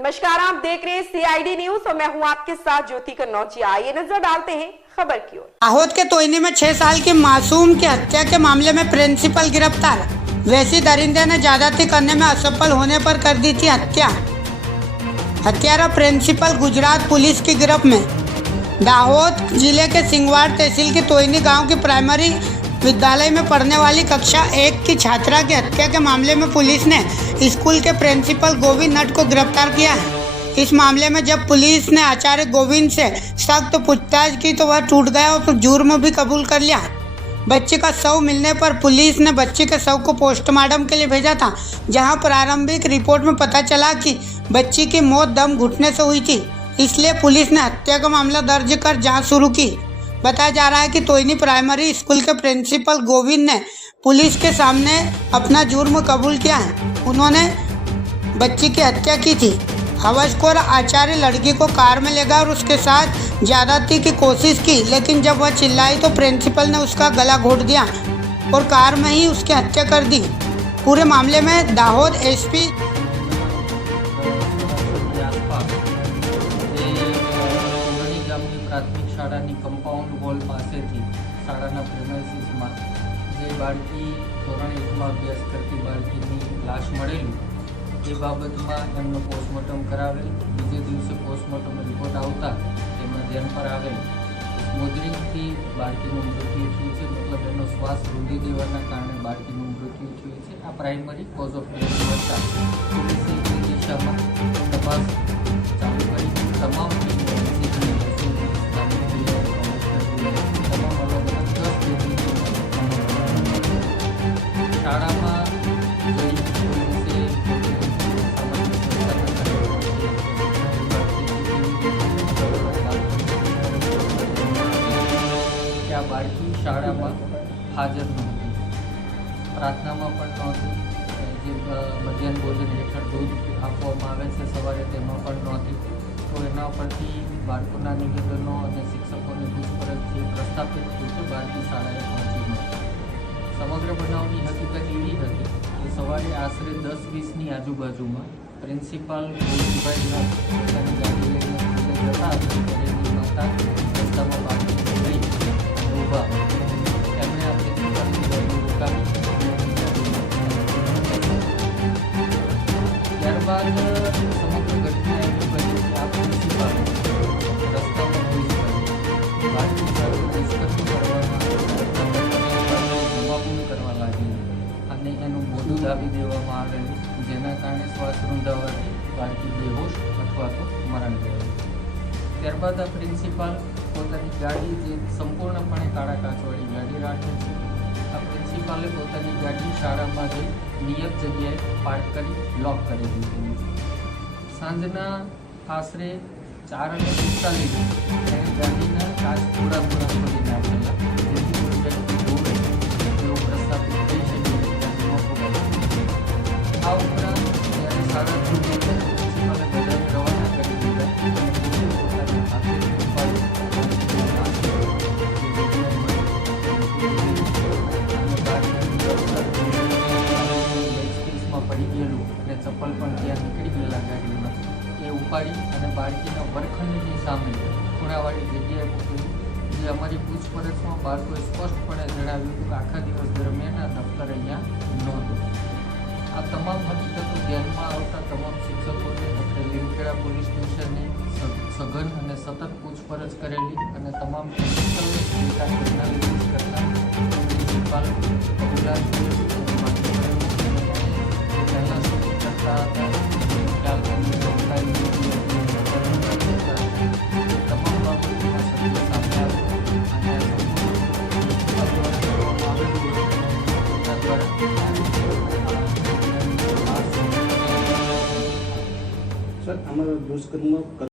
नमस्कार, आप देख रहे हैं CID न्यूज और मैं हूं आपके साथ ज्योति कन्नौजिया। आइए नजर डालते हैं खबर की ओर। दाहोद के तोयनी में 6 साल की मासूम की हत्या के मामले में प्रिंसिपल गिरफ्तार। वैसी दरिंदे ने ज्यादती करने में असफल होने पर कर दी थी हत्या। हत्यारा प्रिंसिपल गुजरात पुलिस की गिरफ्त में। दाहोद जिले के सिंगवाड़ तहसील के तोयनी गांव की प्राइमरी विद्यालय में पढ़ने वाली कक्षा 1 की छात्रा की हत्या के मामले में पुलिस ने स्कूल के प्रिंसिपल गोविंद नट को गिरफ्तार किया है। इस मामले में जब पुलिस ने आचार्य गोविंद से सख्त पूछताछ की तो वह टूट गया और जुर्म भी कबूल कर लिया। बच्चे का शव मिलने पर पुलिस ने बच्चे के शव को पोस्टमार्टम के लिए भेजा था, जहां प्रारंभिक रिपोर्ट में पता चला कि बच्ची की मौत दम घुटने से हुई थी। इसलिए पुलिस ने हत्या का मामला दर्ज कर जांच शुरू की। बताया जा रहा है कि तोयनी प्राइमरी स्कूल के प्रिंसिपल गोविंद ने पुलिस के सामने अपना जुर्म कबूल किया है। उन्होंने बच्ची की हत्या की थी। हवसखोर आचार्य लड़की को कार में ले गया और उसके साथ ज्यादती की कोशिश की, लेकिन जब वह चिल्लाई तो प्रिंसिपल ने उसका गला घोट दिया और कार में ही उसकी हत्या कर दी। पूरे मामले में दाहोद SP પ્રાથમિક શાળાની કમ્પાઉન્ડ વોલ પાસેથી શાળાના પ્રેમાઇસીસમાં જે બાળકી ધોરણ 1માં અભ્યાસ કરતી બાળકીની લાશ મળેલી એ બાબતમાં એમનો પોસ્ટમોર્ટમ કરાવેલ। બીજે દિવસે પોસ્ટમોર્ટમ રિપોર્ટ આવતા એમાં ધ્યાન પર આવેલ સ્મોધરિંગથી બાળકીનું મૃત્યુ થયું છે, મતલબ એનો શ્વાસ રૂંધી દેવાના કારણે બાળકીનું મૃત્યુ થયું છે। આ પ્રાઇમરી કોઝ ઓફ ડેથ હતા। પોલીસે એ દિશામાં તપાસ ચાલુ કરી તમામ શાળામાં આ બાળકી શાળામાં હાજર નહોતી, પ્રાર્થનામાં પણ નહોતી, જે મધ્યાહન ભોજન હેઠળ દૂધ આપવામાં આવે છે સવારે તેમાં પણ નહોતી। તો એના પરથી બાળકોના નિવેદનો અને શિક્ષકોની પૂછપરછથી પ્રસ્થાપિત થયું કે બાળકી શાળાએ પહોંચી નહોતી। સમગ્ર બનાવની હકીકત એવી હતી કે સવારે આશરે 10:20ની આજુબાજુમાં પ્રિન્સિપાલ ગોવિંદભાઈ નટ પોતાની ગાડી લઈને સ્કૂલે જતા હતા ત્યારે એની માતા રસ્તામાં બાળકીને લઈ અને ઊભા એમણે આ પ્રિન્સિપાલની ગાડી રોકાવી ત્યારબાદ સમગ્ર ઘટના એવી બની કે આ પ્રિન્સિપાલ રસ્તામાં પોલીસ બાળકી સાથે ડિસ્કશન કરવા લાગી અને એનું મોઢું દાબી દેવામાં આવેલું, જેના કારણે શ્વાસ રૂંધાવાથી બાળકી બેહોશ અથવા તો મરણ ગયેલું। ત્યારબાદ આ પ્રિન્સિપાલ પોતાની ગાડી, જે સંપૂર્ણપણે કાળા કાચવાળી ગાડી રાખે છે, આ પ્રિન્સિપાલે પોતાની ગાડી શાળામાં જઈ નિયત જગ્યાએ પાર્ક કરી લોક કરી દીધેલી। સાંજના આશરે 4:45 એણે ગાડીના કાચ થોડા ખોલી નાખેલા, જેથી કોઈ વ્યક્તિ જોવે તેવો પ્રસ્થાપિત થઈ શકે આ ઉપરાંત જ્યારે શાળા છૂટી ત્યારે પ્રિન્સિપાલે બધાને રવાના કરી દીધા અને પોતાની હાથેથી ઉપાડી સ્પેસમાં પડી ગયેલું અને ચપ્પલ પણ ત્યાં નીકળી ગયેલા ગાડીમાં એ ઉપાડી અને બાળકીના વર્ગખંડની સામે ખૂણાવાળી જગ્યાએ મૂકેલું। જે અમારી પૂછપરછમાં બાળકોએ સ્પષ્ટપણે જણાવ્યું કે આખા દિવસ દરમિયાન આ દફતર અહીંયા નહોતું। આ તમામ હકીકતો ધ્યાનમાં આવતા તમામ શિક્ષકોને આપણે લીમખેડા પોલીસ સ્ટેશને સઘન અને સતત પૂછપરછ કરેલી અને તમામ ટેકનિકલ ડેટા એનાલિસિસ કરતા પ્રિન્સિપાલ કબૂલાત કરેલી અને માન્ય કરેલું જે પહેલાં શું કરતા હતા ખ્યાલ તમને રોકાઈ તમામ બાબતોમાં સત્ય સામે આવ્યું અને सर हमारा दुष्कर्म